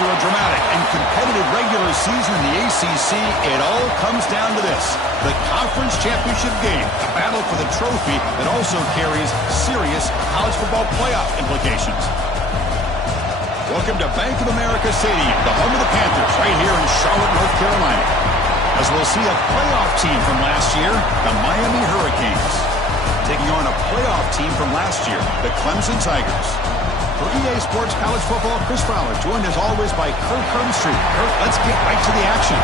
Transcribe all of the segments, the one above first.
After a dramatic and competitive regular season in the ACC, it all comes down to this: the conference championship game, a battle for the trophy that also carries serious college football playoff implications. Welcome to Bank of America Stadium, the home of the Panthers, right here in Charlotte, North Carolina, as we'll see a playoff team from last year, the Miami Hurricanes, taking on a playoff team from last year, the Clemson Tigers. For EA Sports College Football, Chris Fowler, joined as always by Kirk Herbstreit. Kirk, let's get right to the action.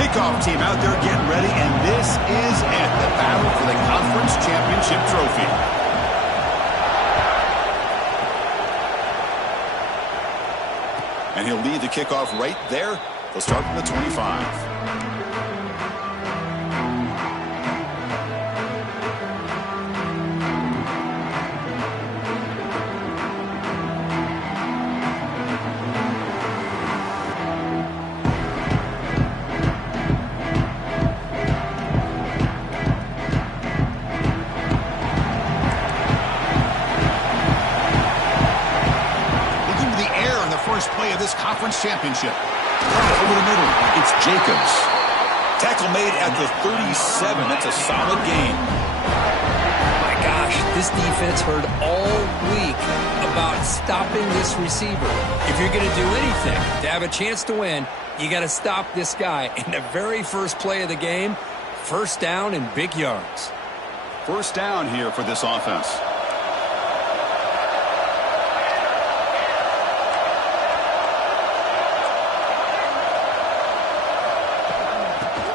Kickoff team out there getting ready, and this is it, the battle for the conference championship trophy. And he'll lead the kickoff right there. They'll start from the 25. Play of this conference championship. Over the middle, it's Jacobs. Tackle made at the 37. That's a solid gain. My gosh, this defense heard all week about stopping this receiver. If you're going to do anything to have a chance to win, you got to stop this guy. In the very first play of the game, first down and big yards. First down here for this offense.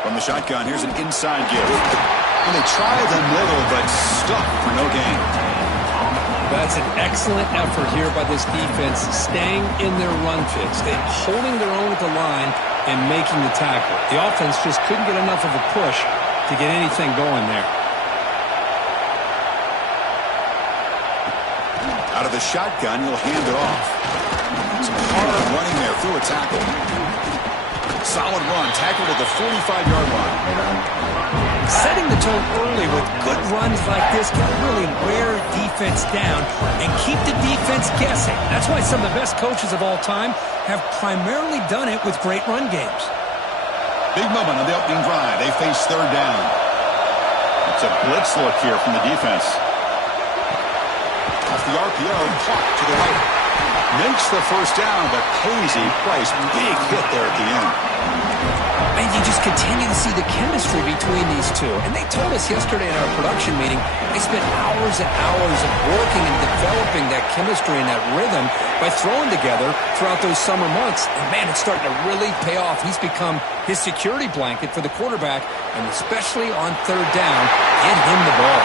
From the shotgun, here's an inside give. And they try the middle, but stuck for no gain. That's an excellent effort here by this defense, staying in their run fits. They're holding their own at the line and making the tackle. The offense just couldn't get enough of a push to get anything going there. Out of the shotgun, he'll hand it off. Some hard running there through a tackle. Solid run, tackled at the 45-yard line. Setting the tone early with good runs like this can really wear defense down and keep the defense guessing. That's why some of the best coaches of all time have primarily done it with great run games. Big moment on the opening drive. They face third down. It's a blitz look here from the defense. Off the RPO, clock to the right. Makes the first down, but pays a price. Big hit there at the end. And you just continue to see the chemistry between these two. And they told us yesterday in our production meeting, they spent hours and hours of working and developing that chemistry and that rhythm by throwing together throughout those summer months. And, man, it's starting to really pay off. He's become his security blanket for the quarterback, and especially on third down, get him the ball.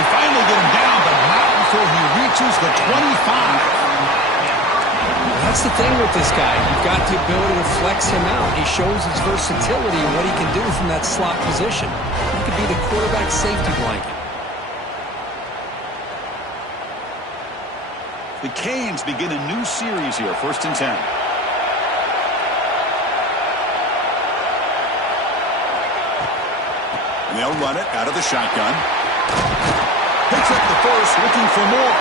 They finally get him down, but not before he reaches the 25. That's the thing with this guy. You've got the ability to flex him out. He shows his versatility and what he can do from that slot position. He could be the quarterback safety blanket. The Canes begin a new series here, 1st and 10. And they'll run it out of the shotgun. Picks up the first, looking for more.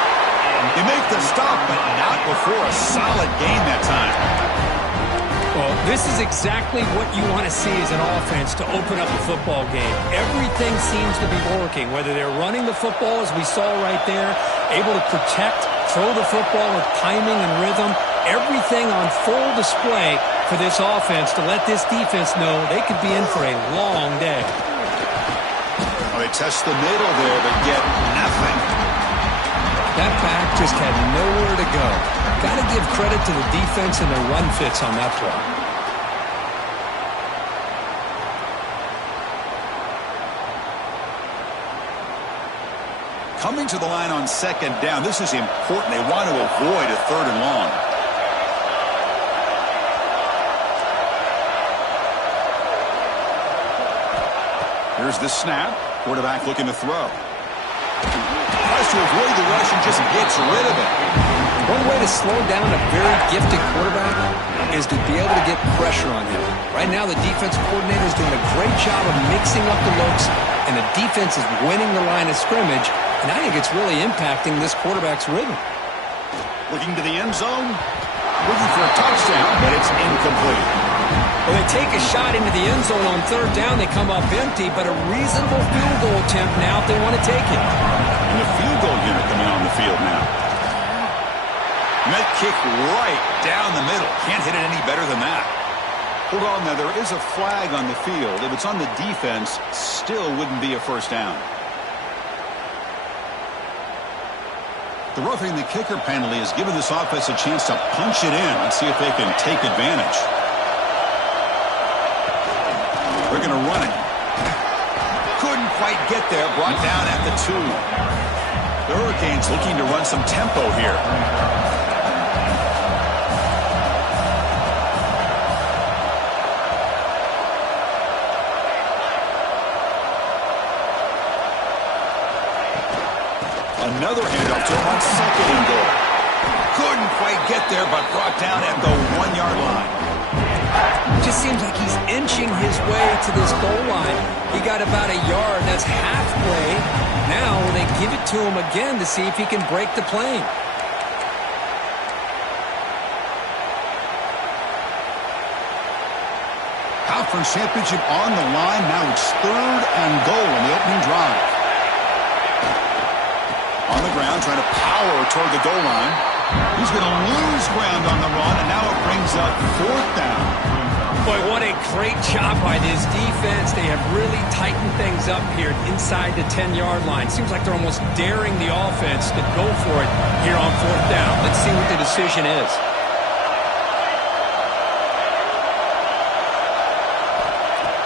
They make the stop, but not before a solid gain that time. Well, this is exactly what you want to see as an offense to open up a football game. Everything seems to be working, whether they're running the football, as we saw right there, able to protect, throw the football with timing and rhythm. Everything on full display for this offense to let this defense know they could be in for a long day. Well, they test the middle there, but get nothing. That back just had nowhere to go. Got to give credit to the defense and their run fits on that play. Coming to the line on second down. This is important. They want to avoid a third and long. Here's the snap. Quarterback looking to throw. Tries to avoid the rush and just gets rid of it. One way to slow down a very gifted quarterback is to be able to get pressure on him. Right now, the defensive coordinator is doing a great job of mixing up the looks, and the defense is winning the line of scrimmage, and I think it's really impacting this quarterback's rhythm. Looking to the end zone. Looking for a touchdown, but it's incomplete. Well, they take a shot into the end zone on third down. They come up empty, but a reasonable field goal attempt now if they want to take it. And the field goal unit coming on the field now. Met kick right down the middle. Can't hit it any better than that. Hold on now. There is a flag on the field. If it's on the defense, still wouldn't be a first down. The roughing the kicker penalty has given this offense a chance to punch it in. Let's see if they can take advantage. They're going to run it. Couldn't quite get there. Brought down at the 2. The Hurricanes looking to run some tempo here. Another handoff to him on second and goal. Couldn't quite get there, but brought down at the 1-yard line. It just seems like he's inching his way to this goal line. He got about a yard. That's halfway. Now they give it to him again to see if he can break the plane. Conference championship on the line. Now it's third and goal in the opening drive. On the ground, trying to power toward the goal line. He's going to lose ground on the run, and now it brings up fourth down. Boy, what a great job by this defense. They have really tightened things up here inside the 10-yard line. Seems like they're almost daring the offense to go for it here on fourth down. Let's see what the decision is.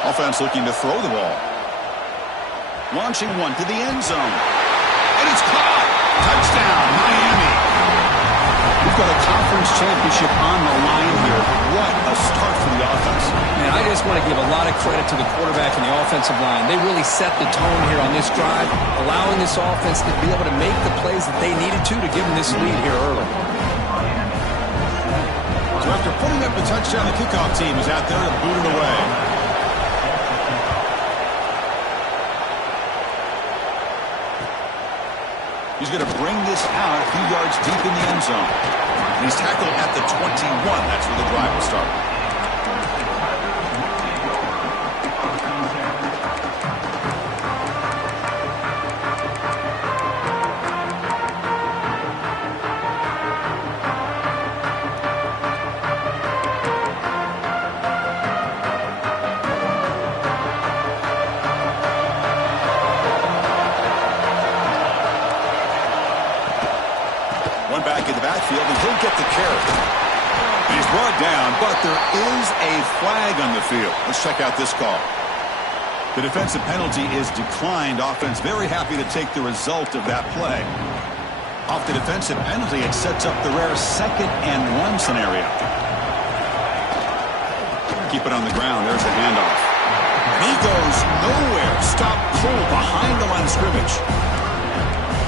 Offense looking to throw the ball. Launching one to the end zone. And it's caught. Touchdown, Miami. We've got a conference championship on the line here. What a start for the offense. Man, I just want to give a lot of credit to the quarterback and the offensive line. They really set the tone here on this drive, allowing this offense to be able to make the plays that they needed to give them this lead here early. So after putting up the touchdown, the kickoff team is out there to boot it away. He's going to bring this out a few yards deep in the end zone. And he's tackled at the 21. That's where the drive will start. Back in the backfield, and he'll get the carry. He's brought down, but there is a flag on the field. Let's check out this call. The defensive penalty is declined. Offense very happy to take the result of that play. Off the defensive penalty, it sets up the rare 2nd and 1 scenario. Keep it on the ground. There's the handoff. He goes nowhere. Stop pull behind the line of scrimmage.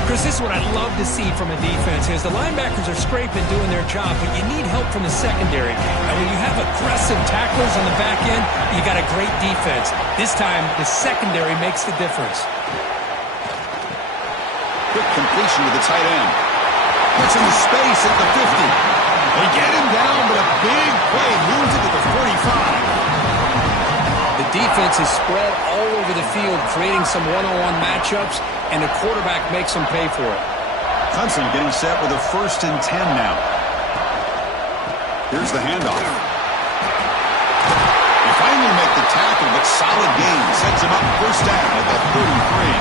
Chris, this is what I love to see from a defense is the linebackers are scraping, doing their job, but you need help from the secondary. And when you have aggressive tacklers on the back end, you got a great defense. This time, the secondary makes the difference. Quick completion to the tight end. Gets into space at the 50. They get him down, but a big play moves it to the 45. The defense is spread all over the field, creating some one-on-one matchups, and the quarterback makes them pay for it. Clemson getting set with a 1st and 10 now. Here's the handoff. They finally make the tackle, but solid gain. Sets him up first down at the 33.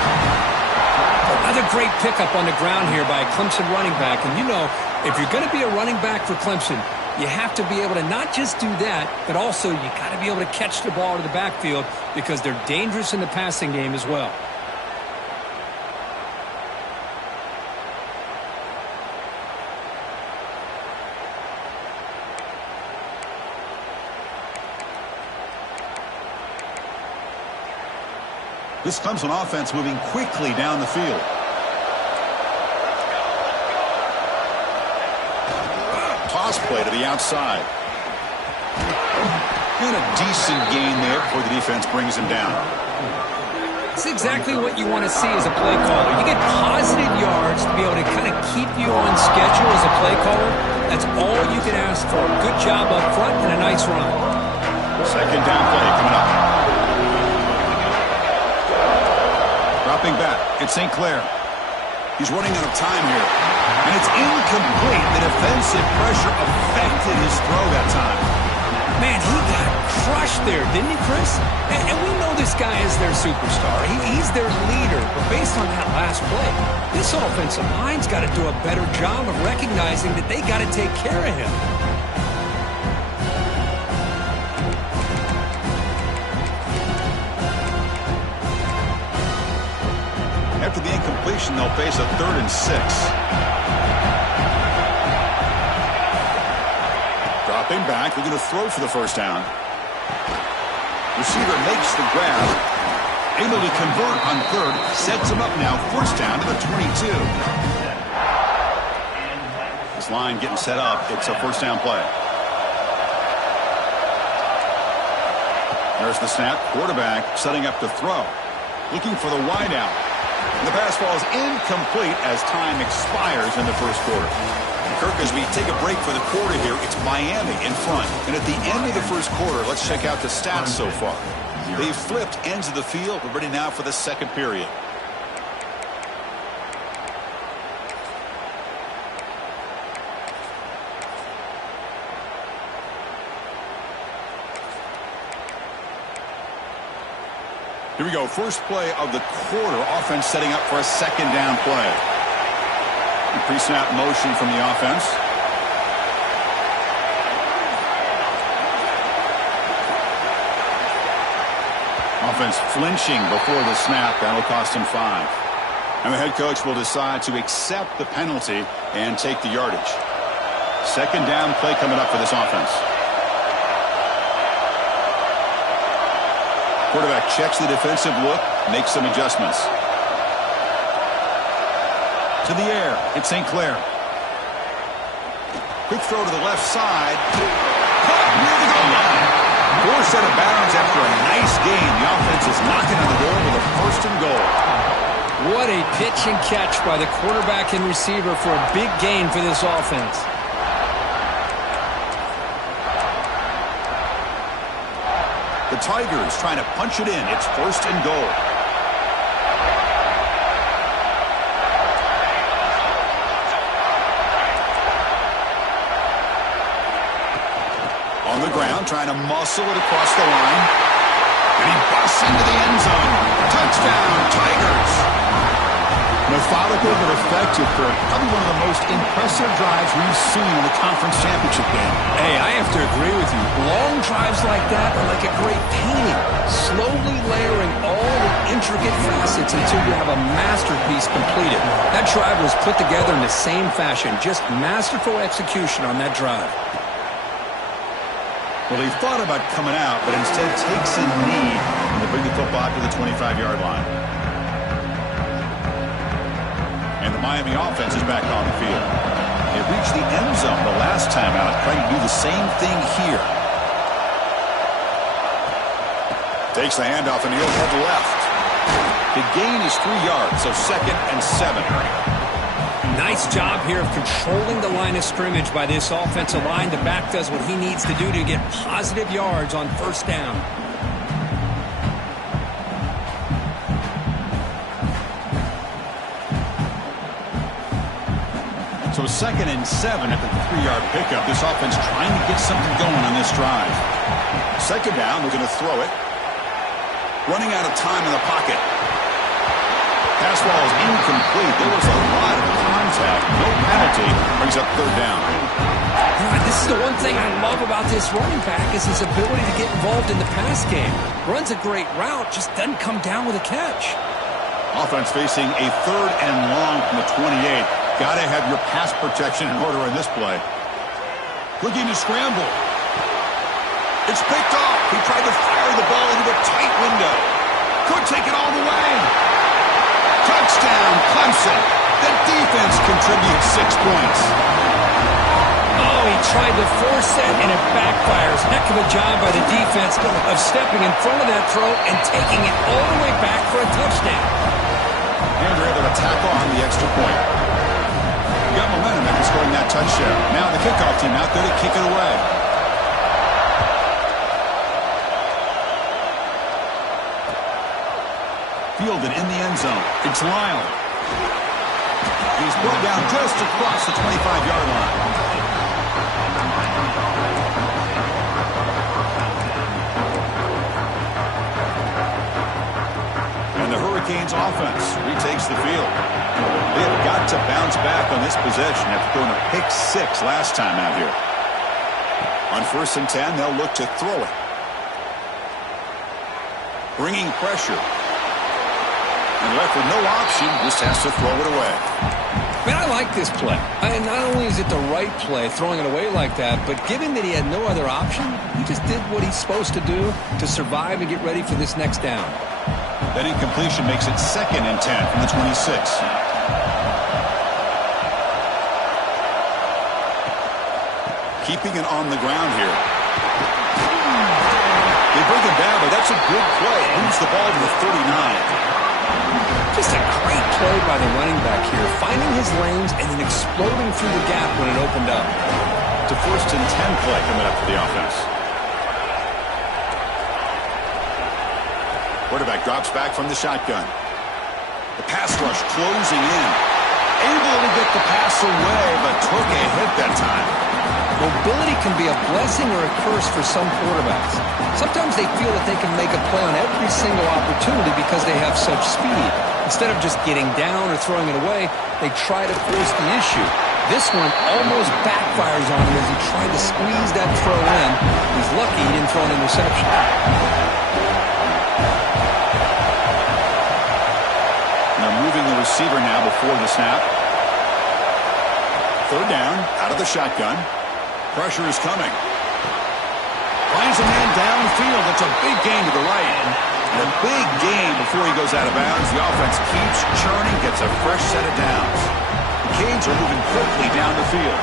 Another great pickup on the ground here by a Clemson running back. And you know, if you're going to be a running back for Clemson, you have to be able to not just do that, but also you got to be able to catch the ball to the backfield because they're dangerous in the passing game as well. This Clemson offense moving quickly down the field. Toss play to the outside. And a decent gain there before the defense brings him down. It's exactly what you want to see as a play caller. You get positive yards to be able to kind of keep you on schedule as a play caller. That's all you can ask for. Good job up front and a nice run. Second down play coming up. Dropping back, it's St. Clair. He's running out of time here. And it's incomplete. The defensive pressure affected his throw that time. Man, he got crushed there, didn't he, Chris? And we know this guy is their superstar. He's their leader. But based on that last play, this offensive line's got to do a better job of recognizing that they got to take care of him. After the incompletion, they'll face a 3rd and 6. Dropping back, they're going to throw for the first down. Receiver makes the grab. Able to convert on 3rd. Sets him up now. First down to the 22. This line getting set up. It's a first down play. There's the snap. Quarterback setting up to throw. Looking for the wideout. And the pass falls incomplete as time expires in the first quarter. Kirk, as we take a break for the quarter here, it's Miami in front. And at the end of the first quarter, let's check out the stats so far. They've flipped ends of the field. We're ready now for the second period. Here we go. First play of the quarter. Offense setting up for a second down play. Pre-snap motion from the offense. Offense flinching before the snap. That'll cost him 5. And the head coach will decide to accept the penalty and take the yardage. Second down play coming up for this offense. Quarterback checks the defensive look, makes some adjustments. To the air, it's St. Clair. Quick throw to the left side. Caught near the goal line. Forced out of bounds after a nice gain. The offense is knocking on the door with a 1st and goal. What a pitch and catch by the quarterback and receiver for a big gain for this offense. The Tigers trying to punch it in. It's 1st and goal. On the ground, trying to muscle it across the line. And he busts into the end zone. Touchdown, Tigers. Methodical but effective, Kirk. Probably one of the most impressive drives we've seen in the conference championship game. Hey, I have to agree with you. Long drives like that are like a great painting. Slowly layering all the intricate facets until you have a masterpiece completed. That drive was put together in the same fashion. Just masterful execution on that drive. Well, he thought about coming out, but instead takes a knee to bring the football to the 25-yard line. And the Miami offense is back on the field. They reached the end zone the last time out, trying to do the same thing here. Takes the handoff, and he'll head left. The gain is 3 yards, so 2nd and 7. Nice job here of controlling the line of scrimmage by this offensive line. The back does what he needs to do to get positive yards on first down. So 2nd and 7 at the 3-yard pickup. This offense trying to get something going on this drive. Second down, we're going to throw it. Running out of time in the pocket. Pass ball is incomplete. There was a lot of contact. No penalty. Brings up third down. This is the one thing I love about this running back is his ability to get involved in the pass game. Runs a great route, just doesn't come down with a catch. Offense facing a third and long from the 28. Got to have your pass protection in order in this play. Looking to scramble. It's picked off. He tried to fire the ball into a tight window. Could take it all the way. Touchdown, Clemson. The defense contributes 6 points. Oh, he tried to force that, and it backfires. Heck of a job by the defense of stepping in front of that throw and taking it all the way back for a touchdown. And they're able to tack on the extra point. Got momentum after scoring that touchdown. Now the kickoff team out there to kick it away. Fielded in the end zone. It's Lyle. He's brought down just across the 25-yard line. And the Hurricanes offense retakes the field. They have got to bounce back on this possession after throwing a pick 6 last time out here. On 1st and 10, they'll look to throw it. Bringing pressure. And left with no option, just has to throw it away. Man, I like this play. Not only is it the right play, throwing it away like that, but given that he had no other option, he just did what he's supposed to do to survive and get ready for this next down. That incompletion makes it 2nd and 10 from the 26. Keeping it on the ground here. They bring it down, but that's a good play. Moves the ball to the 39. Just a great play by the running back here, finding his lanes and then exploding through the gap when it opened up. To 1st and 10 play coming up for the offense. Quarterback drops back from the shotgun. The pass rush closing in. Able to get the pass away, but took a hit that time. Mobility can be a blessing or a curse for some quarterbacks. Sometimes they feel that they can make a play on every single opportunity because they have such speed. Instead of just getting down or throwing it away, they try to force the issue. This one almost backfires on him as he tried to squeeze that throw in. He's lucky he didn't throw an interception. They're moving the receiver now before the snap. 3rd down, out of the shotgun. Pressure is coming. Finds a man downfield. It's a big gain to the right. And a big gain before he goes out of bounds. The offense keeps churning, gets a fresh set of downs. The Canes are moving quickly down the field.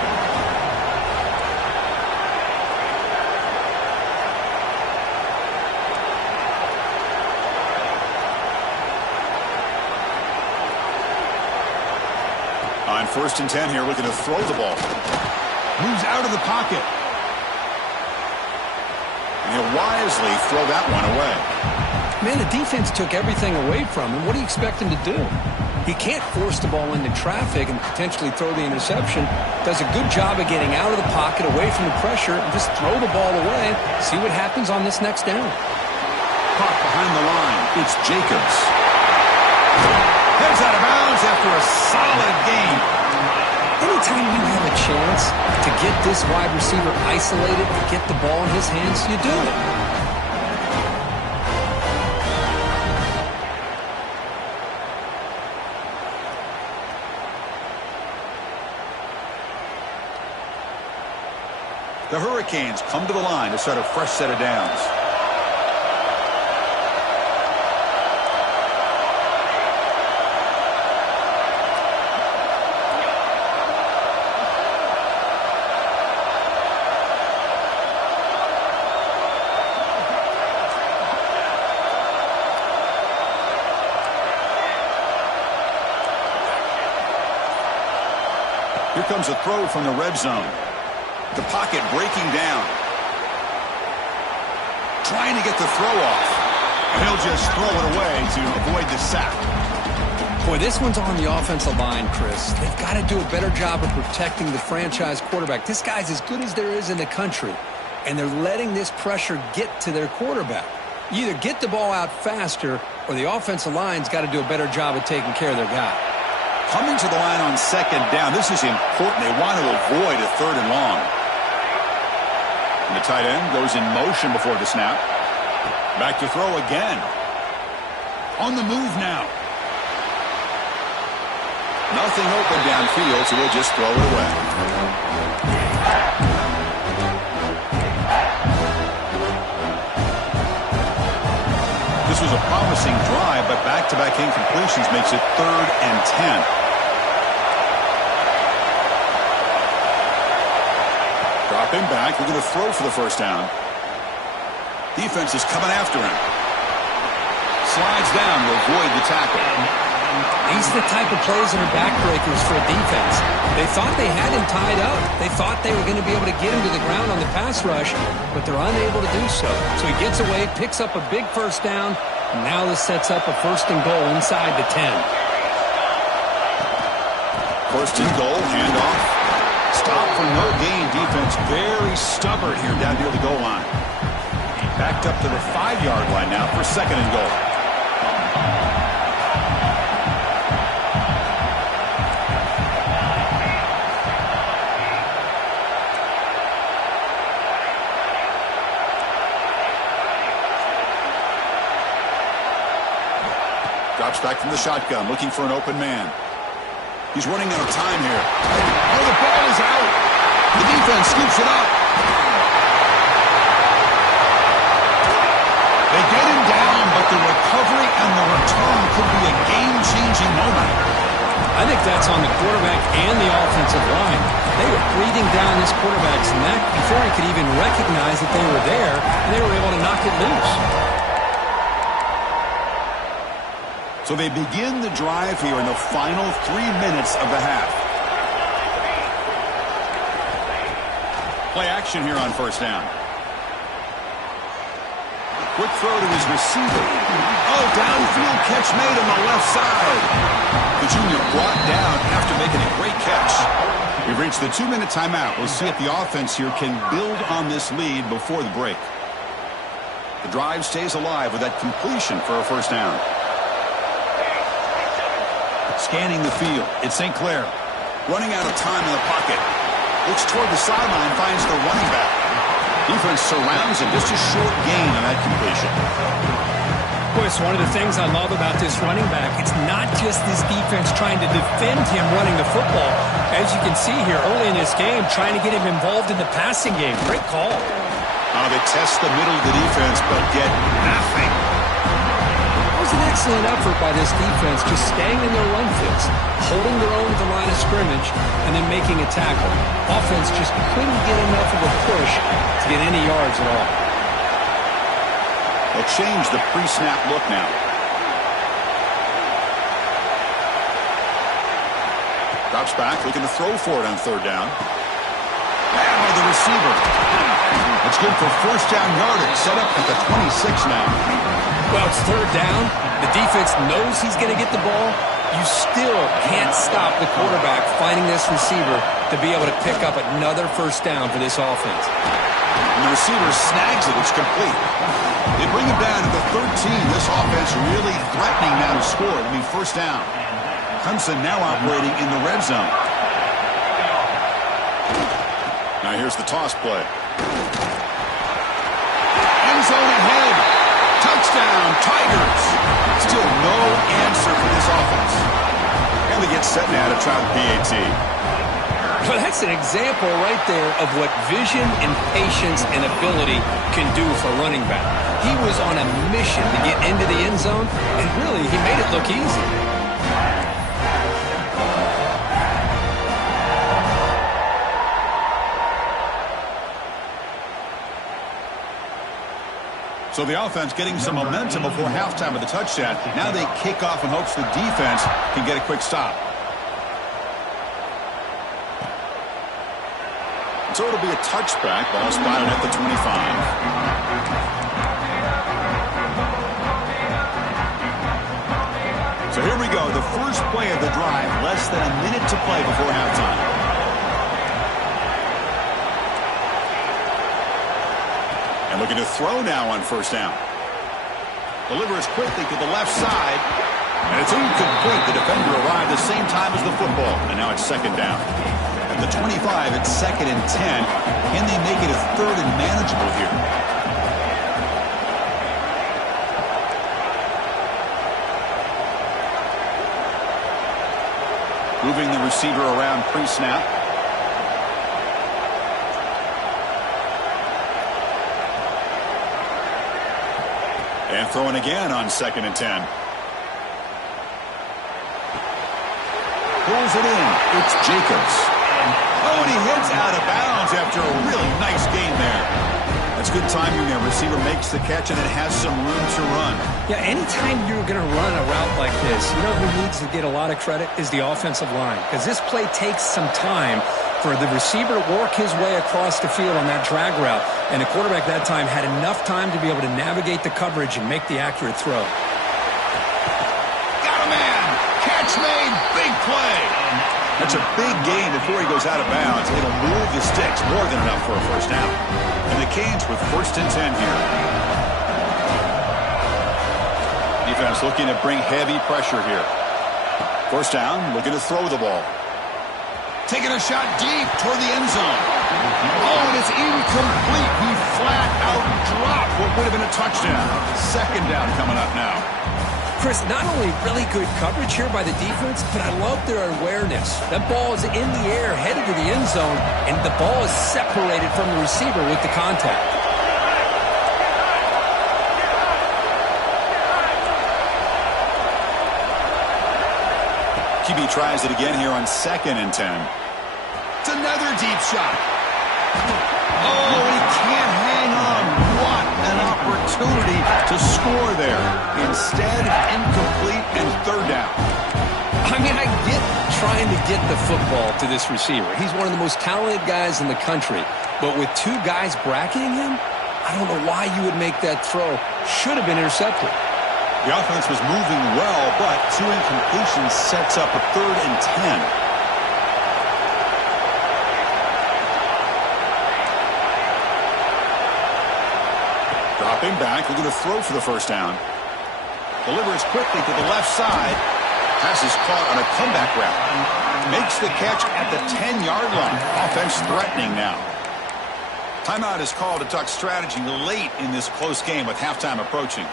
On 1st and 10 here, looking to throw the ball. Moves out of the pocket. And he'll wisely throw that one away. Man, the defense took everything away from him. What do you expect him to do? He can't force the ball into traffic and potentially throw the interception. Does a good job of getting out of the pocket, away from the pressure, and just throw the ball away. See what happens on this next down. Caught behind the line. It's Jacobs. Heads out of bounds after a solid gain. Anytime you have a chance to get this wide receiver isolated and get the ball in his hands, you do it. The Hurricanes come to the line to start a fresh set of downs. Here comes a throw from the red zone. The pocket breaking down. Trying to get the throw off. And he'll just throw it away to avoid the sack. Boy, this one's on the offensive line, Chris. They've got to do a better job of protecting the franchise quarterback. This guy's as good as there is in the country, and they're letting this pressure get to their quarterback. You either get the ball out faster or the offensive line's got to do a better job of taking care of their guy. Coming to the line on second down, this is important. They want to avoid a third and long. And the tight end goes in motion before the snap. Back to throw again. On the move now. Nothing open downfield, so we'll just throw it away. This was a promising drive, but back-to-back incompletions makes it 3rd and 10. Dropping back, we're going to throw for the first down. Defense is coming after him. Slides down to avoid the tackle. These are the type of plays that are backbreakers for a defense. They thought they had him tied up. They thought they were going to be able to get him to the ground on the pass rush, but they're unable to do so. So he gets away, picks up a big first down, and now this sets up a 1st and goal inside the 10. 1st and goal, handoff. Stop for no gain. Defense very stubborn here down near the goal line. Backed up to the 5-yard line now for 2nd and goal. Drops back from the shotgun, looking for an open man. He's running out of time here. Oh, the ball is out. The defense scoops it up. They get him down, but the recovery and the return could be a game-changing moment. I think that's on the quarterback and the offensive line. They were breathing down this quarterback's neck before he could even recognize that they were there, and they were able to knock it loose. So they begin the drive here in the final 3 minutes of the half. Play action here on 1st down. Quick throw to his receiver. Oh, downfield catch made on the left side. The junior brought down after making a great catch. We've reached the 2-minute timeout. We'll see if the offense here can build on this lead before the break. The drive stays alive with that completion for a 1st down. Scanning the field, it's St. Clair. Running out of time in the pocket. Looks toward the sideline, finds the running back. Defense surrounds him, just a short gain on that completion. Boy, it's one of the things I love about this running back. It's not just this defense trying to defend him running the football. As you can see here early in this game, trying to get him involved in the passing game. Great call. They test the middle of the defense, but get nothing. An excellent effort by this defense, just staying in their run fits, holding their own at the line of scrimmage, and then making a tackle. Offense just couldn't get enough of a push to get any yards at all. They'll change the pre-snap look now. Drops back, looking to throw for it on 3rd down. And by the receiver. It's good for 1st down yardage, set up at the 26 now. Well, it's 3rd down. The defense knows he's going to get the ball. You still can't stop the quarterback finding this receiver to be able to pick up another 1st down for this offense. And the receiver snags it. It's complete. They bring him down to the 13. This offense really threatening now to score. It'll be 1st down. Clemson now operating in the red zone. Now here's the toss play. End zone ahead. Touchdown, Tigers. Still no answer for this offense. And they get set now to try the PAT. Well, that's an example right there of what vision and patience and ability can do for a running back. He was on a mission to get into the end zone, and really, he made it look easy. So the offense getting some momentum before halftime of the touchdown. Now they kick off in hopes the defense can get a quick stop. So it'll be a touchback. Ball spotted at the 25. So here we go. The first play of the drive. Less than a minute to play before halftime. And looking to throw now on 1st down. Delivers quickly to the left side. And it's incomplete. The defender arrived the same time as the football. And now it's second down. At the 25, it's 2nd and 10. Can they make it a 3rd and manageable here? Moving the receiver around pre-snap. And throwing again on 2nd and 10. Pulls it in. It's Jacobs. Oh, and he heads out of bounds after a really nice gain there. That's good timing there. Receiver makes the catch, and it has some room to run. Yeah, anytime you're going to run a route like this, you know who needs to get a lot of credit is the offensive line. Because this play takes some time for the receiver to work his way across the field on that drag route. And the quarterback that time had enough time to be able to navigate the coverage and make the accurate throw. Got a man. Catch made. Big play. That's a big gain before he goes out of bounds. It'll move the sticks more than enough for a first down. And the Canes with 1st and 10 here. Defense looking to bring heavy pressure here. 1st down, looking to throw the ball. Taking a shot deep toward the end zone. Oh, and it's incomplete. He flat out dropped what would have been a touchdown. 2nd down coming up now. Chris, not only really good coverage here by the defense, but I love their awareness. That ball is in the air, headed to the end zone, and the ball is separated from the receiver with the contact. QB tries it again here on 2nd and 10. It's another deep shot. Oh, he can't hang on. What an opportunity to score there. Instead, incomplete and 3rd down. I mean, I get trying to get the football to this receiver. He's one of the most talented guys in the country. But with 2 guys bracketing him, I don't know why you would make that throw. Should have been intercepted. The offense was moving well, but 2 incompletions sets up a 3rd and 10. Dropping back, looking to throw for the 1st down. Delivers quickly to the left side. Pass is caught on a comeback route. Makes the catch at the 10-yard line. Offense threatening now. Timeout is called to talk strategy late in this close game with halftime approaching.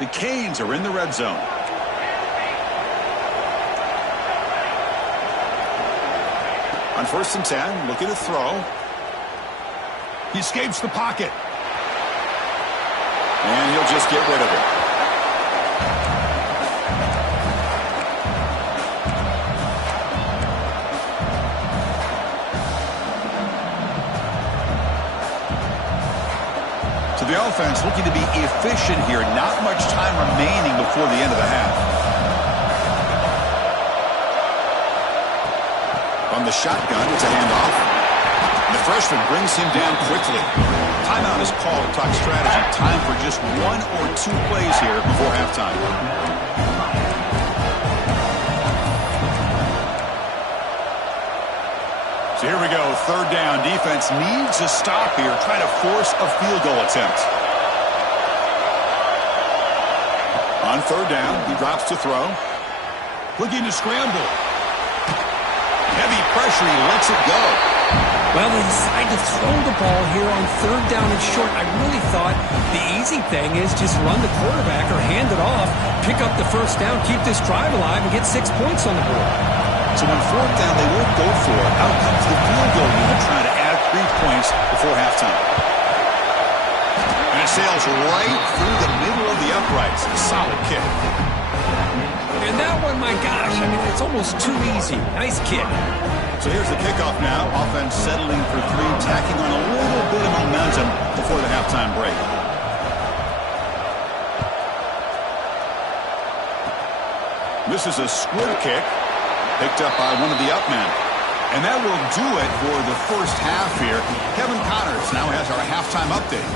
The Canes are in the red zone. On 1st and 10, looking to throw. He escapes the pocket. And he'll just get rid of it. So the offense looking to be efficient here. Not much time remaining before the end of the half. On the shotgun, it's a handoff. And the freshman brings him down quickly. Timeout is called to talk strategy. Time for just 1 or 2 plays here before halftime. So here we go, 3rd down. Defense needs a stop here. Try to force a field goal attempt. On 3rd down, he drops to throw. Looking to scramble. Heavy pressure, he lets it go. Well, they decide to throw the ball here on 3rd down and short. I really thought the easy thing is just run the quarterback or hand it off, pick up the 1st down, keep this drive alive, and get 6 points on the board. So on 4th down, they won't go for it. Out comes the field goal unit trying to add 3 points before halftime. And it sails right through the middle of the uprights. A solid kick. And that one, my gosh, I mean, it's almost too easy. Nice kick. So here's the kickoff now. Offense settling for 3, tacking on a little bit of momentum before the halftime break. This is a squib kick picked up by one of the up men. And that will do it for the 1st half here. Kevin Connors now has our halftime update.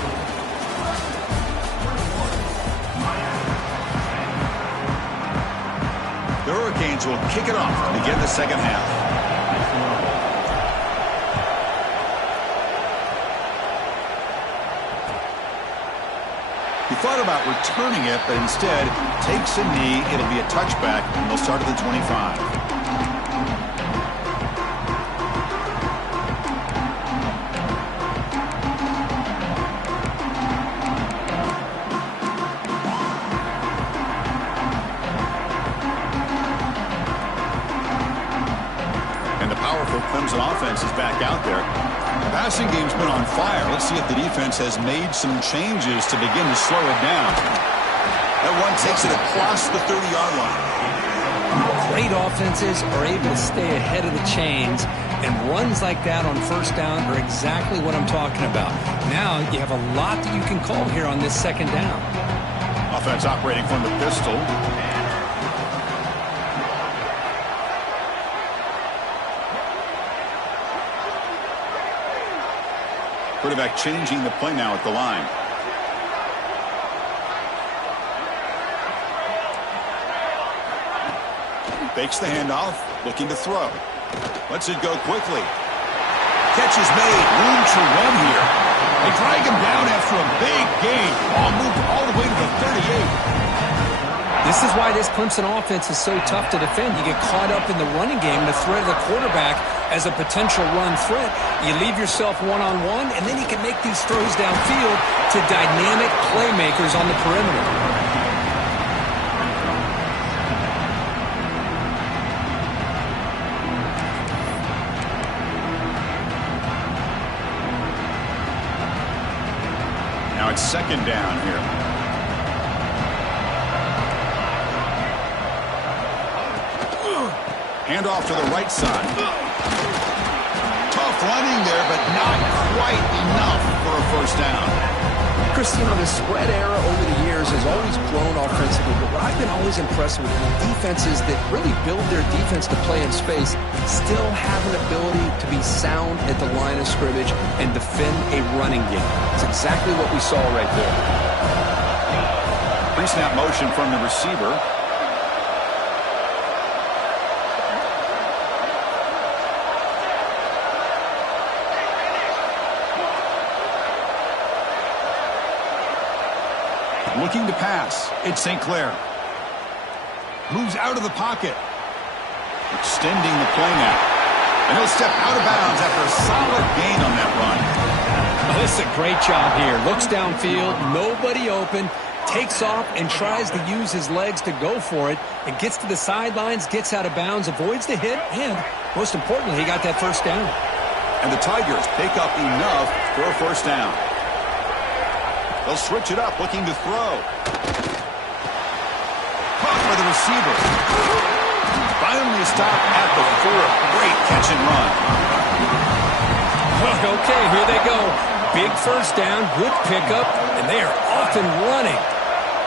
Saints will kick it off to begin the second half. He thought about returning it, but instead takes a knee. It'll be a touchback, and they'll start at the 25. Clemson offense is back out there. The passing game's been on fire. Let's see if the defense has made some changes to begin to slow it down. That one takes it across the 30-yard line. Great offenses are able to stay ahead of the chains, and runs like that on first down are exactly what I'm talking about. Now you have a lot that you can call here on this second down. Offense operating from the pistol. Quarterback changing the play now at the line. Fakes the handoff, looking to throw. Lets it go quickly. Catch is made. Room to run here. They drag him down after a big gain. Ball moved all the way to the 38. This is why this Clemson offense is so tough to defend. You get caught up in the running game, the threat of the quarterback as a potential run threat. You leave yourself one-on-one, and then you can make these throws downfield to dynamic playmakers on the perimeter. Now it's second down here. Handoff to the right side. Tough running there, but not quite enough for a first down. Chris, you know, the spread era over the years has always grown offensively, but what I've been always impressed with defenses that really build their defense to play in space still have an ability to be sound at the line of scrimmage and defend a running game. It's exactly what we saw right there. Pre-snap motion from the receiver. Looking to pass. It's St. Clair. Moves out of the pocket. Extending the play now. And he'll step out of bounds after a solid gain on that run. Oh, this is a great job here. Looks downfield, nobody open, takes off and tries to use his legs to go for it. And gets to the sidelines, gets out of bounds, avoids the hit, and most importantly, he got that first down. And the Tigers pick up enough for a first down. They'll switch it up, looking to throw. Caught by the receiver. Finally a stop at the 4. Great catch and run. Okay, here they go. Big first down, good pickup, and they are off and running.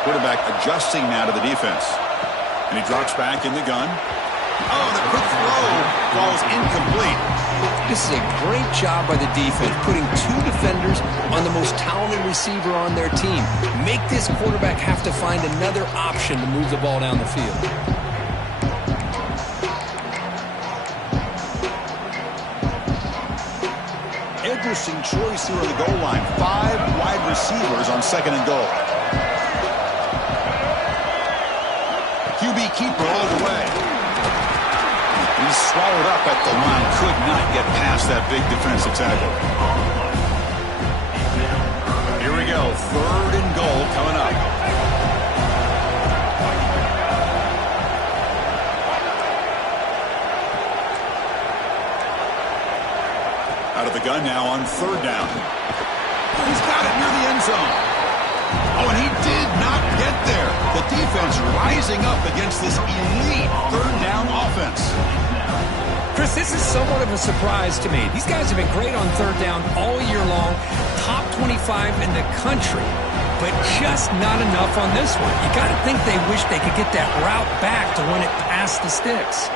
Quarterback adjusting now to the defense. And he drops back in the gun. Oh, the quick throw falls incomplete. This is a great job by the defense, putting 2 defenders on the most talented receiver on their team. Make this quarterback have to find another option to move the ball down the field. Interesting choice here on the goal line. 5 wide receivers on second and goal. QB keeper all the way. He's swallowed up at the line. Could not get past that big defensive tackle. Here we go. 3rd and goal coming up. Out of the gun now on 3rd down. He's got it near the end zone. Oh, and he did not get there. The defense rising up against this elite 3rd down offense. Chris, this is somewhat of a surprise to me. These guys have been great on 3rd down all year long, top 25 in the country, but just not enough on this one. You got to think they wish they could get that route back to run it past the sticks.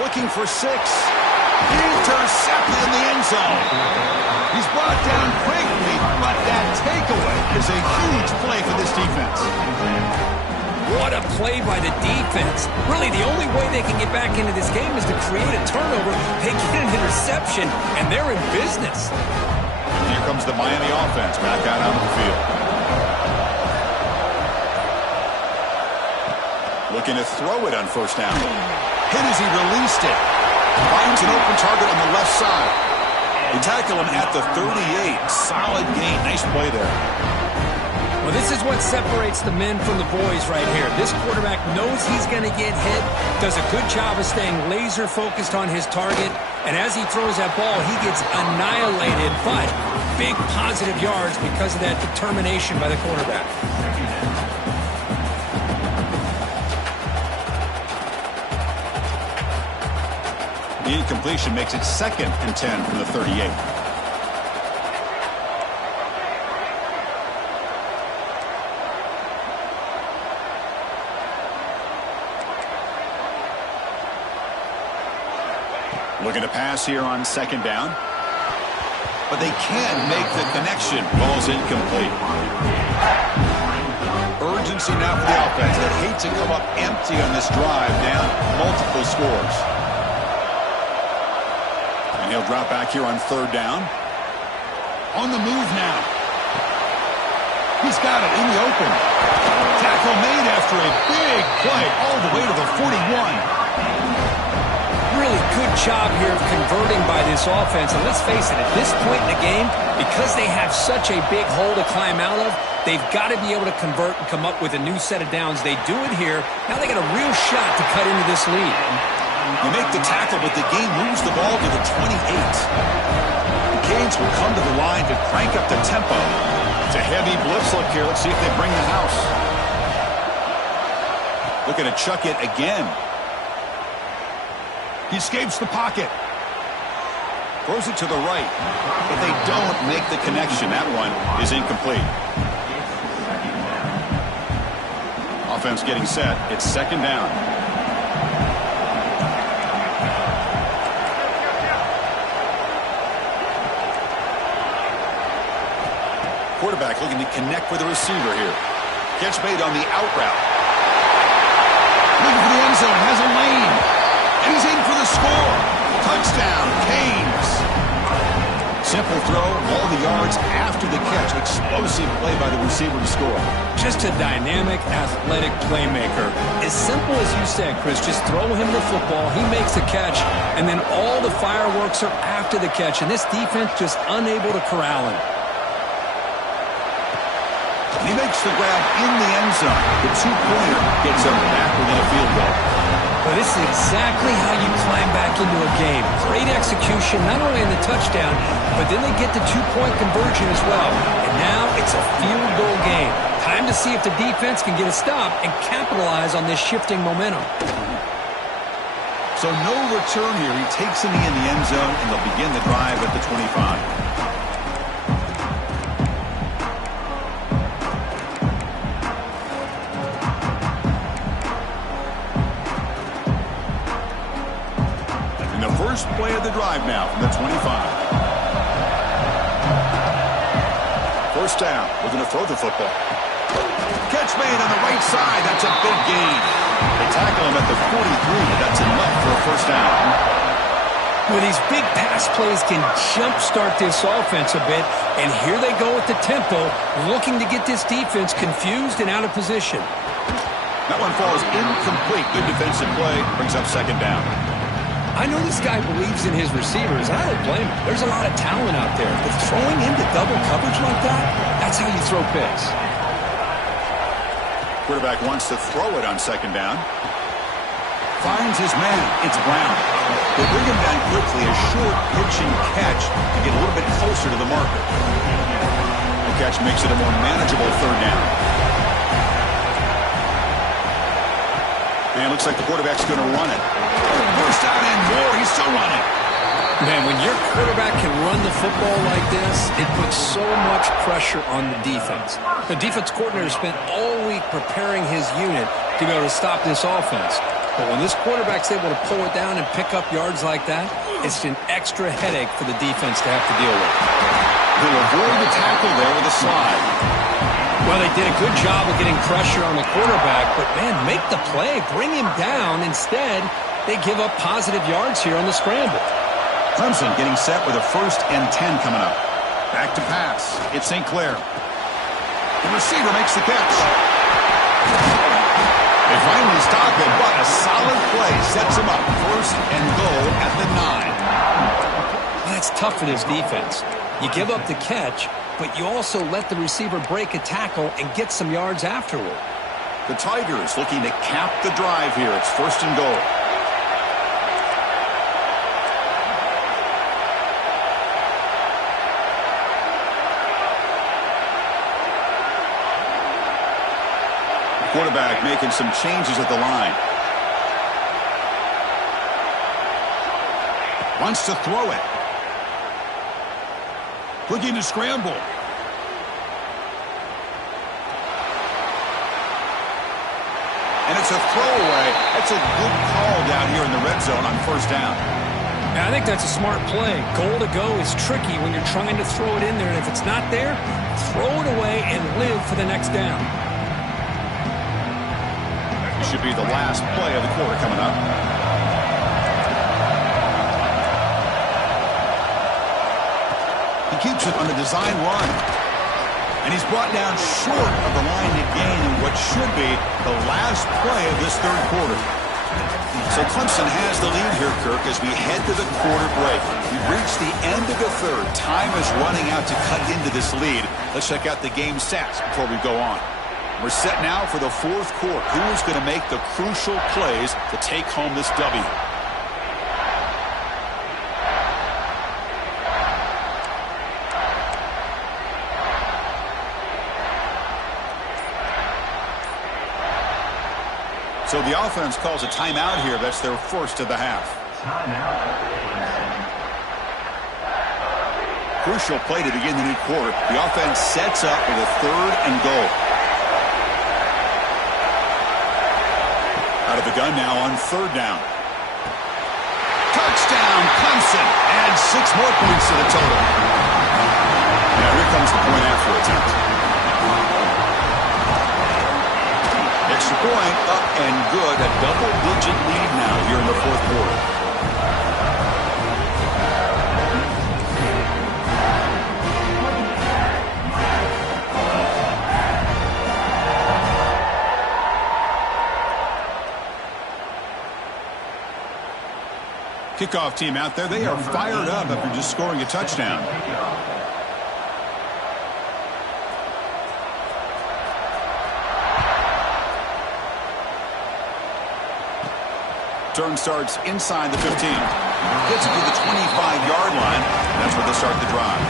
Looking for 6. Intercepted in the end zone. He's brought down quickly, but that takeaway is a huge play for this defense. What a play by the defense. Really, the only way they can get back into this game is to create a turnover. They get an interception, and they're in business. Here comes the Miami offense back out onto the field. Looking to throw it on first down. Hit as he released it. Finds an open target on the left side. They tackle him at the 38. Solid gain. Nice play there. Well, this is what separates the men from the boys right here. This quarterback knows he's going to get hit, does a good job of staying laser focused on his target, and as he throws that ball, he gets annihilated, but big positive yards because of that determination by the quarterback. The incompletion makes it 2nd and 10 from the 38. Looking to pass here on 2nd down. But they can't make the connection. Ball's incomplete. Urgency now for the offense. They hate to come up empty on this drive, down multiple scores. And he'll drop back here on 3rd down. On the move now. He's got it in the open. Tackle made after a big play all the way to the 41. Really good job here of converting by this offense. And let's face it, at this point in the game, because they have such a big hole to climb out of, they've got to be able to convert and come up with a new set of downs. They do it here. Now they got a real shot to cut into this lead. You make the tackle, but the game moves the ball to the 28. The Canes will come to the line to crank up the tempo. It's a heavy blitz look here. Let's see if they bring the house. Looking to chuck it again. He escapes the pocket. Throws it to the right. But they don't make the connection. That one is incomplete. Offense getting set. It's 2nd down. Quarterback looking to connect with the receiver here. Catch made on the out route. Looking for the end zone. Has a lane. And he's in for the score. Touchdown, Canes. Simple throw, all the yards after the catch. Explosive play by the receiver to score. Just a dynamic, athletic playmaker. As simple as you said, Chris, just throw him the football. He makes the catch, and then all the fireworks are after the catch. And this defense just unable to corral him. He makes the grab in the end zone. The two-pointer gets him back within a field goal. Well, this is exactly how you climb back into a game. Great execution, not only in the touchdown, but then they get the two-point conversion as well. And now it's a field goal game. Time to see if the defense can get a stop and capitalize on this shifting momentum. So no return here. He takes him in the end zone, and they'll begin the drive at the 25. First play of the drive now from the 25. First down. Looking to throw the football. Catch made on the right side. That's a big gain. They tackle him at the 43, but that's enough for a first down. Well, these big pass plays can jumpstart this offense a bit, and here they go with the tempo, looking to get this defense confused and out of position. That one falls incomplete. Good defensive play. Brings up 2nd down. I know this guy believes in his receivers. I don't blame him. There's a lot of talent out there. But throwing into double coverage like that, that's how you throw picks. Quarterback wants to throw it on 2nd down. Finds his man. It's Brown. They bring him down quickly. A short pitching catch to get a little bit closer to the marker. The catch makes it a more manageable 3rd down. And it looks like the quarterback's going to run it. First down and more. He's still running. Man, when your quarterback can run the football like this, it puts so much pressure on the defense. The defense coordinator spent all week preparing his unit to be able to stop this offense. But when this quarterback's able to pull it down and pick up yards like that, it's an extra headache for the defense to have to deal with. He'll avoid the tackle there with a slide. Well, Well, they did a good job of getting pressure on the quarterback, but, man, make the play. Bring him down. Instead, they give up positive yards here on the scramble. Clemson getting set with a 1st and 10 coming up. Back to pass. It's St. Clair. The receiver makes the catch. They finally stop him, but a solid play sets him up. 1st and goal at the 9. Well, that's tough for this defense. You give up the catch, but you also let the receiver break a tackle and get some yards afterward. The Tigers looking to cap the drive here. It's 1st and goal. Quarterback making some changes at the line. Wants to throw it. Looking to scramble. And it's a throwaway. That's a good call down here in the red zone on 1st down. Yeah, I think that's a smart play. Goal to go is tricky when you're trying to throw it in there. And if it's not there, throw it away and live for the next down. Should be the last play of the quarter coming up. He keeps it on the design run. And he's brought down short of the line to gain in what should be the last play of this 3rd quarter. So Clemson has the lead here, Kirk, as we head to the quarter break. We've reached the end of the 3rd. Time is running out to cut into this lead. Let's check out the game stats before we go on. We're set now for the 4th quarter. Who is going to make the crucial plays to take home this W? So the offense calls a timeout here. That's their 1st of the half. Crucial play to begin the new quarter. The offense sets up with a 3rd and goal. Out of the gun now on 3rd down. Touchdown, Clemson. Adds 6 more points to the total. Now here comes the point after attempt. Extra point, up and good. A double-digit lead now here in the 4th quarter. Kickoff team out there, they are fired up after just scoring a touchdown. Turn starts inside the 15. Gets it to the 25-yard line. That's where they start the drive.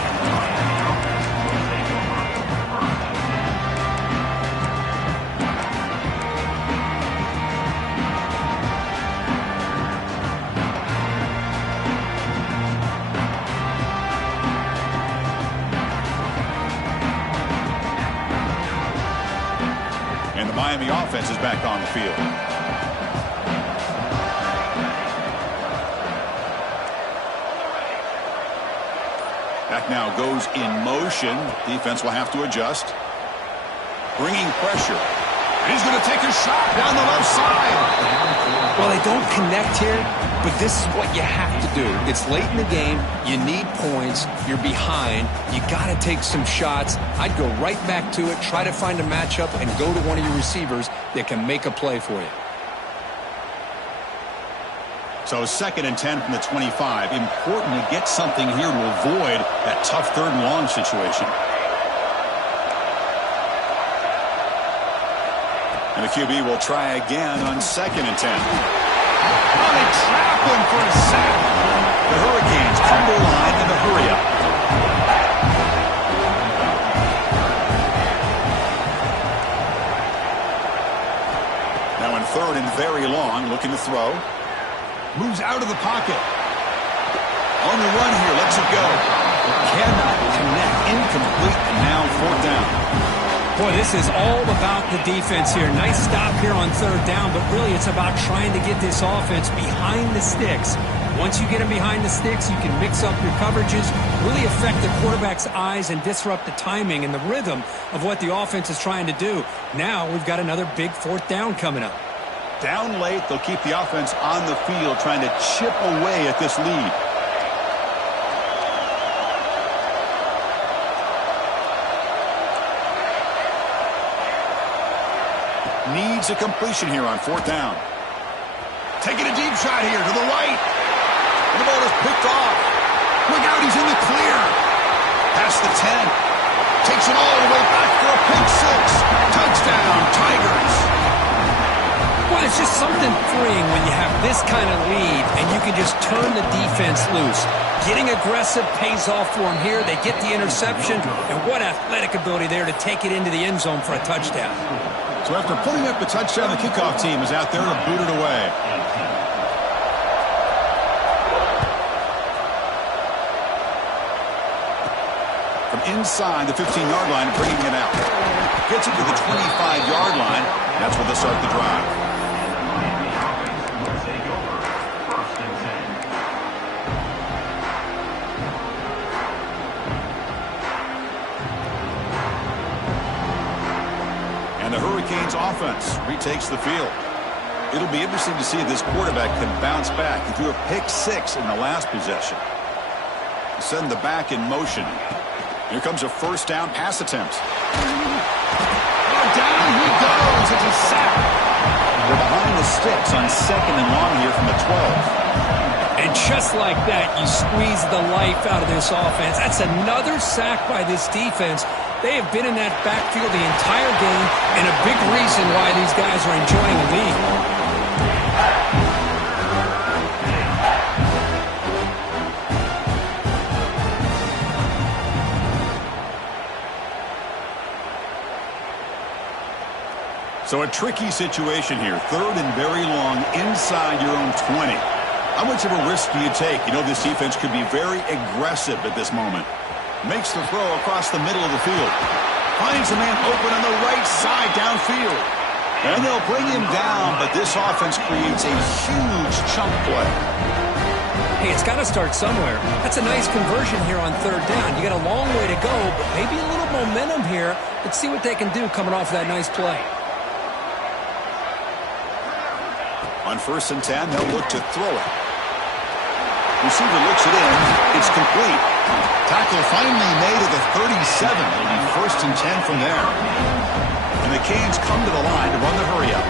And the Miami offense is back on the field. Back now goes in motion. Defense will have to adjust. Bringing pressure. And he's going to take a shot down the left side. Well, they don't connect here, but this is what you have to do. It's late in the game. You need points. You're behind. You got to take some shots. I'd go right back to it, try to find a matchup, and go to one of your receivers that can make a play for you. So 2nd and 10 from the 25. Important to get something here to avoid that tough 3rd and long situation. And the QB will try again on 2nd and 10. Oh, they trap him for a sack. The Hurricanes come to the line in a hurry up. Now in 3rd and very long, looking to throw. Moves out of the pocket. On the run here, lets it go. Cannot connect, incomplete, and now 4th down. Boy, this is all about the defense here. Nice stop here on 3rd down, but really it's about trying to get this offense behind the sticks Once you get him behind the sticks, you can mix up your coverages, really affect the quarterback's eyes and disrupt the timing and the rhythm of what the offense is trying to do. Now we've got another big fourth down coming up. Down late, they'll keep the offense on the field trying to chip away at this lead. Needs a completion here on fourth down. Taking a deep shot here to the right. And the ball is picked off. Look out, he's in the clear. Past the 10. Takes it all the way back for a pick six. Touchdown, Tigers. Well, it's just something freeing when you have this kind of lead and you can just turn the defense loose. Getting aggressive pays off for them here. They get the interception, and what athletic ability there to take it into the end zone for a touchdown. So after putting up the touchdown, the kickoff team is out there to boot it away. From inside the 15-yard line, bringing it out. Gets it to the 25-yard line. That's where they'll start the drive. And the Hurricanes offense retakes the field. It'll be interesting to see if this quarterback can bounce back. He threw a pick six in the last possession. Send the back in motion. Here comes a first down pass attempt. Oh, down he goes. It's a sack. They're behind the sticks on second and long here from the 12. And just like that, you squeeze the life out of this offense. That's another sack by this defense. They have been in that backfield the entire game, and a big reason why these guys are enjoying the lead. So a tricky situation here. Third and very long inside your own 20. How much of a risk do you take? You know this defense could be very aggressive at this moment. Makes the throw across the middle of the field. Finds a man open on the right side downfield. And they'll bring him down, but this offense creates a huge chunk play. Hey, it's got to start somewhere. That's a nice conversion here on third down. You got a long way to go, but maybe a little momentum here. Let's see what they can do coming off that nice play. On first and 10, they'll look to throw it. Receiver looks it in. It's complete. Tackle finally made at the 37. It'll be first and 10 from there. And the Canes come to the line to run the hurry-up.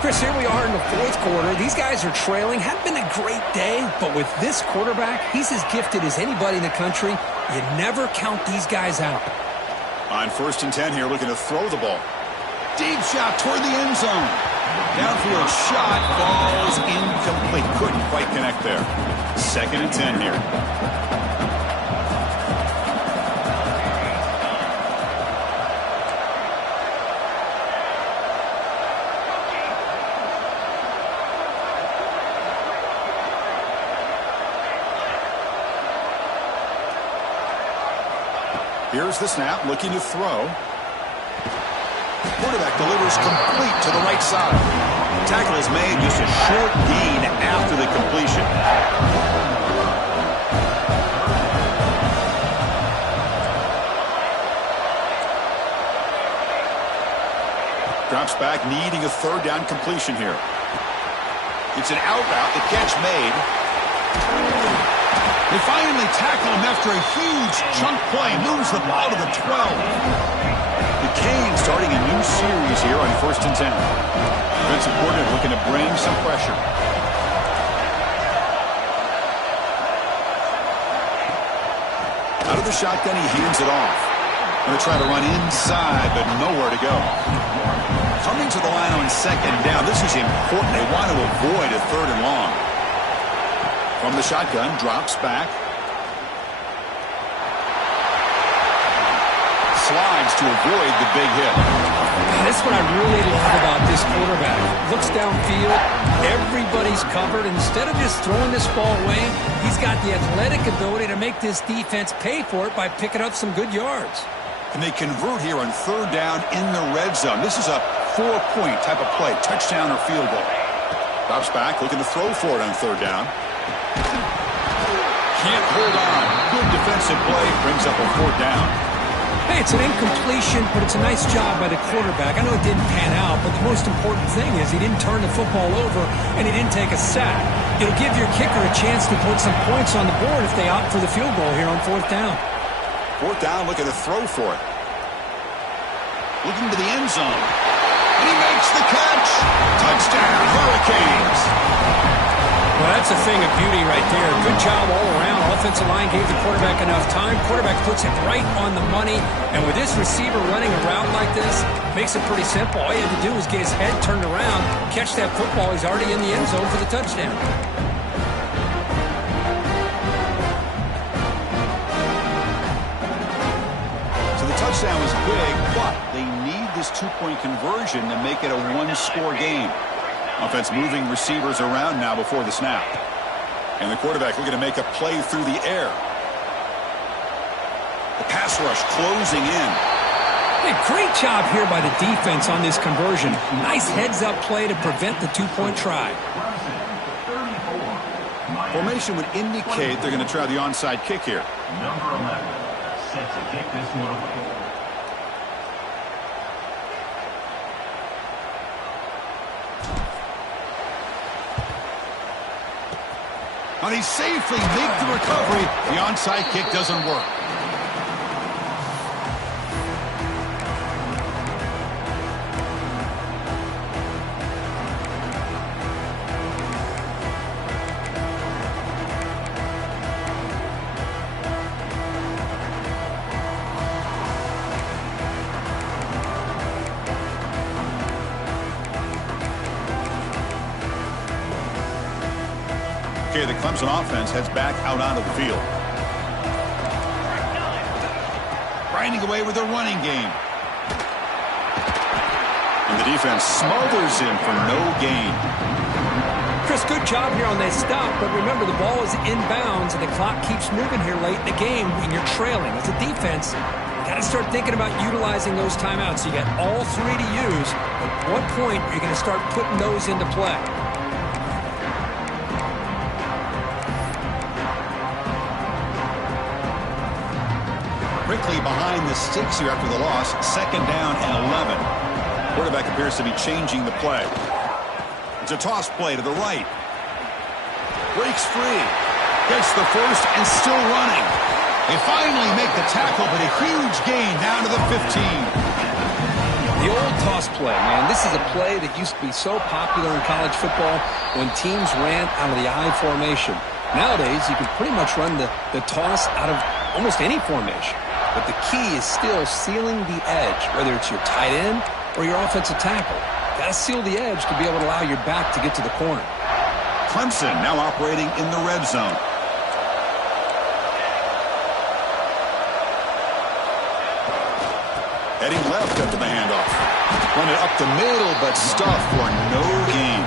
Chris, here we are in the fourth quarter. These guys are trailing. Hadn't been a great day, but with this quarterback, he's as gifted as anybody in the country. You never count these guys out. On first and 10 here, looking to throw the ball. Deep shot toward the end zone. Downfield shot falls incomplete. Couldn't quite connect there. Second and 10 here. Here's the snap, looking to throw. Quarterback delivers complete to the right side. Tackle is made, just a short gain after the completion. Drops back, needing a third down completion here. It's an out route, the catch made. They finally tackle him after a huge chunk play. Moves the ball to the 12. The Canes starting a new series here on first and 10. Defensive coordinator looking to bring some pressure. Out of the shotgun, he hands it off. Going to try to run inside, but nowhere to go. Coming to the line on second down. This is important. They want to avoid a third and long. From the shotgun, drops back. Slides to avoid the big hit. That's what I really love about this quarterback. Looks downfield, everybody's covered. Instead of just throwing this ball away, he's got the athletic ability to make this defense pay for it by picking up some good yards. And they convert here on third down in the red zone. This is a 4-point type of play, touchdown or field goal. Drops back, looking to throw for it on third down. Can't hold on. Good defensive play. Brings up a 4th down. Hey, it's an incompletion, but it's a nice job by the quarterback. I know it didn't pan out, but the most important thing is he didn't turn the football over and he didn't take a sack. It'll give your kicker a chance to put some points on the board if they opt for the field goal here on 4th down. 4th down, looking to throw for it. Looking to the end zone. And he makes the catch. Touchdown, Hurricanes. Well, that's a thing of beauty right there. Good job all around. Offensive line gave the quarterback enough time. Quarterback puts it right on the money. And with this receiver running a route like this, makes it pretty simple. All he had to do was get his head turned around, catch that football. He's already in the end zone for the touchdown. So the touchdown was big, but they need this 2-point conversion to make it a 1-score game. Offense moving receivers around now before the snap. And the quarterback looking to make a play through the air. The pass rush closing in. Hey, great job here by the defense on this conversion. Nice heads-up play to prevent the 2-point try. Formation would indicate they're going to try the onside kick here. Number 11 set to kick this one away. And he safely makes the recovery. The onside kick doesn't work. Okay, the Clemson offense heads back out onto the field. Grinding away with their running game. And the defense smothers him for no gain. Chris, good job here on that stop, but remember the ball is inbounds and the clock keeps moving here late in the game when you're trailing. As a defense, you got to start thinking about utilizing those timeouts. You got all 3 to use. At what point are you going to start putting those into play? Quickly behind the sticks here after the loss. 2nd down and 11. Quarterback appears to be changing the play. It's a toss play to the right. Breaks free. Gets the first and still running. They finally make the tackle, but a huge gain down to the 15. The old toss play, man. This is a play that used to be so popular in college football when teams ran out of the I formation. Nowadays, you can pretty much run the toss out of almost any formation. But the key is still sealing the edge, whether it's your tight end or your offensive tackle. Got to seal the edge to be able to allow your back to get to the corner. Clemson now operating in the red zone. Heading left after the handoff. Run it up the middle, but stuffed for no gain.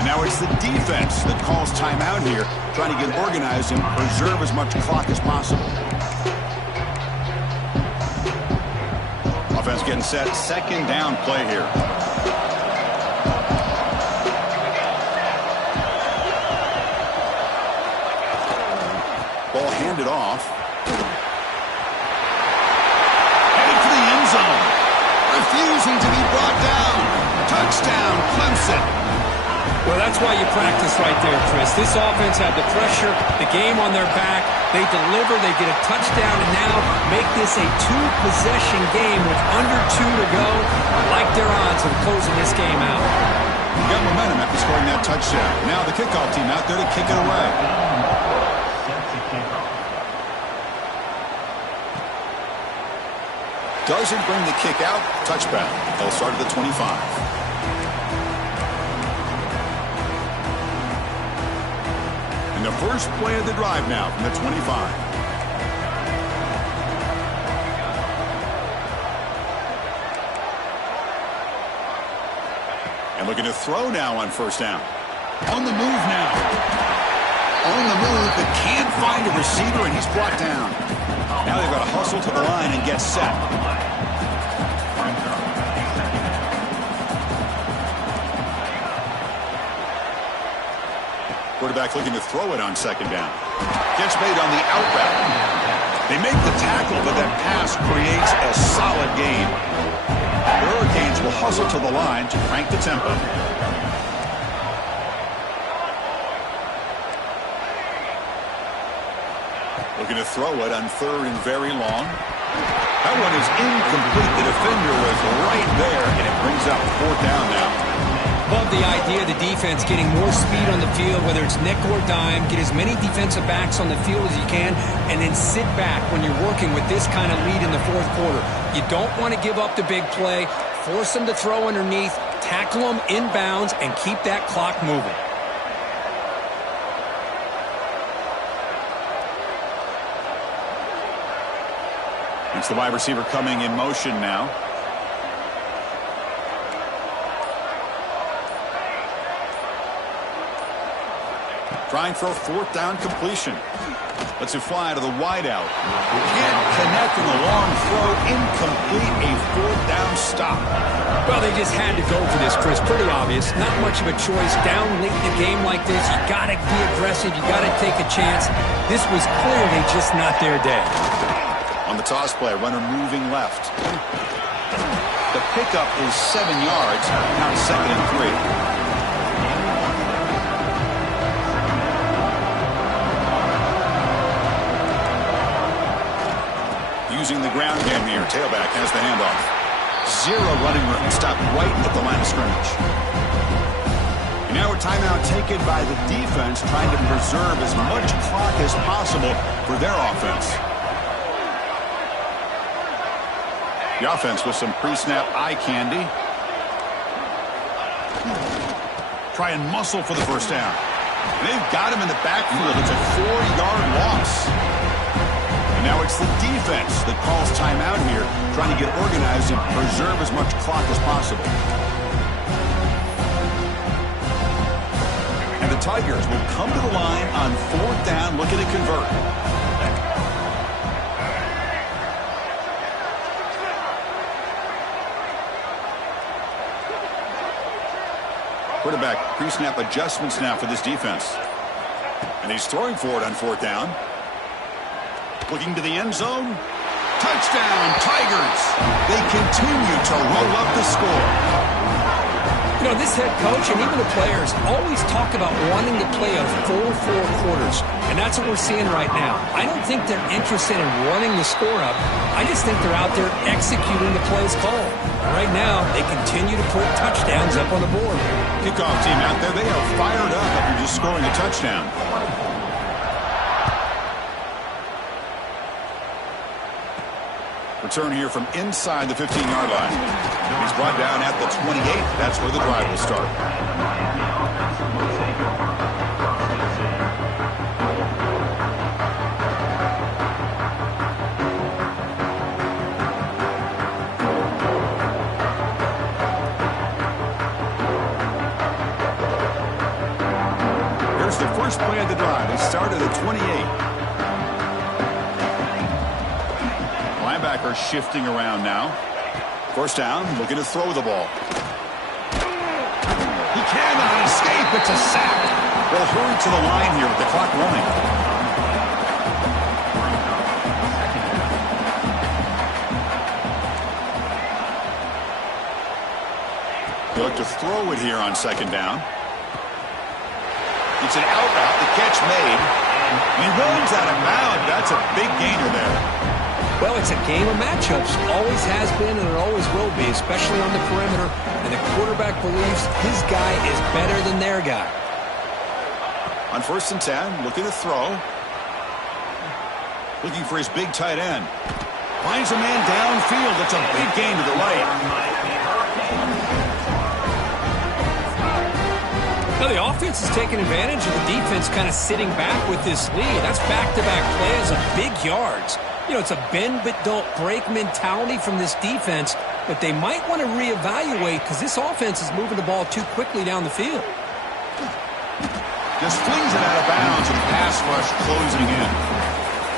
And now it's the defense that calls timeout here, trying to get organized and preserve as much clock as possible. Offense getting set. 2nd down play here. Ball handed off. Headed for the end zone. Refusing to be brought down. Touchdown, Clemson. Well, that's why you practice right there, Chris. This offense had the pressure, the game on their back. They deliver, they get a touchdown, and now make this a 2-possession game with under 2 to go. I like their odds of closing this game out. Got momentum after scoring that touchdown. Now the kickoff team out there to kick it away. Doesn't bring the kick out. Touchback. They'll start at the 25. And the first play of the drive now from the 25. And looking to throw now on 1st down. On the move now. On the move, but can't find a receiver, and he's brought down. Now they've got to hustle to the line and get set. Quarterback Quarterback looking to throw it on second down. Gets made on the out route. They make the tackle, but that pass creates a solid gain. The Hurricanes will hustle to the line to crank the tempo. Looking to throw it on third and very long. That one is incomplete. The defender was right there, and it brings up fourth down now. Love the idea of the defense getting more speed on the field, whether it's nickel or dime. Get as many defensive backs on the field as you can, and then sit back when you're working with this kind of lead in the fourth quarter. You don't want to give up the big play. Force them to throw underneath, tackle them inbounds, and keep that clock moving. It's the wide receiver coming in motion now. Trying for a fourth down completion. Lets it fly to the wideout. Can't connect in the long throw. Incomplete. A fourth down stop. Well, they just had to go for this, Chris. Pretty obvious. Not much of a choice. Down late in a game like this, you got to be aggressive. You got to take a chance. This was clearly just not their day. On the toss play, runner moving left. The pickup is 7 yards. Now second and 3. Using the ground game here. Tailback has the handoff. Zero running room. Stopped right at the line of scrimmage. And now a timeout taken by the defense, trying to preserve as much clock as possible for their offense. The offense with some pre-snap eye candy. Try and muscle for the first down. And they've got him in the backfield. It's a 4-yard loss. And now it's the defense that calls timeout here, trying to get organized and preserve as much clock as possible. And the Tigers will come to the line on fourth down, looking to convert. Quarterback pre-snap adjustments now for this defense. And he's throwing for it on fourth down. Looking to the end zone. Touchdown, Tigers. They continue to roll up the score. You know, this head coach and even the players always talk about wanting to play a full 4 quarters. And that's what we're seeing right now. I don't think they're interested in running the score up. I just think they're out there executing the plays called. Right now, they continue to put touchdowns up on the board. Kickoff team out there, they are fired up after just scoring a touchdown. Return here from inside the 15-yard line. He's brought down at the 28. That's where the drive will start. Here's the first play of the drive. They start at the 28. Linebacker shifting around now. First down, looking to throw the ball. He cannot escape. It's a sack. They'll hurry to the line here with the clock running. They look to throw it here on second down. It's an out route. The catch made. And he runs out of bounds. That's a big gainer there. Well, it's a game of matchups. Always has been and it always will be, especially on the perimeter. And the quarterback believes his guy is better than their guy. On first and 10, looking to throw. Looking for his big tight end. Finds a man downfield. That's a big gain to the right. Now the offense is taking advantage of the defense kind of sitting back with this lead. That's back-to-back plays of big yards. You know, it's a bend-but-don't-break mentality from this defense, but they might want to reevaluate because this offense is moving the ball too quickly down the field. Just flings it out of bounds and pass rush closing in.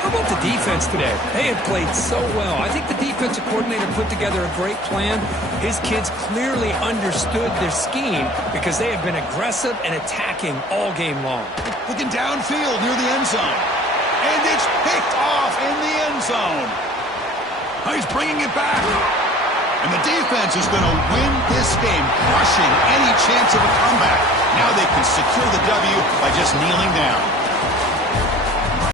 How about the defense today? They have played so well. I think the defensive coordinator put together a great plan. His kids clearly understood their scheme because they have been aggressive and attacking all game long. Looking downfield near the end zone. And it's picked off in the end zone. He's bringing it back. And the defense is going to win this game, crushing any chance of a comeback. Now they can secure the W by just kneeling down.